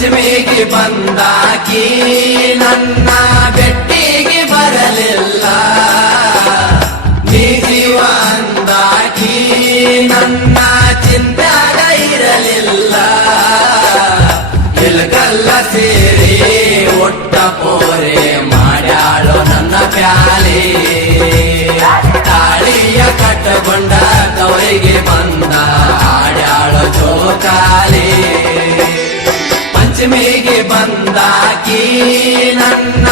ಪಂಚಮಿಗೆ ಬಂದಾಕಿ ನನ್ನ ಬೆಟ್ಟಿಗೆ ಬರಲಿಲ್ಲ, ನೀ ಜೀವ ಅಂದಾಕಿ ನನ್ನ ಚಿಂತ್ಯಾಗ ಇರಲಿಲ್ಲ. ಇಲ್ಗಲ್ಲ ಸೇರಿ ಒಟ್ಟ ಪೋರೆ ಮಾಡ್ಯಾಳು ನನ್ನ ಪ್ಯಾಲಿ, ತಾಳಿಯ ಕಟ್ಟಕೊಂಡ ತವರಿಗೆ ಬಂದ ಆಡ್ಯಾಳು ಜೋಕಾಲಿ. ಪಂಚಮಿಗೆ ಬಂದಾಕಿ ನನ್ನ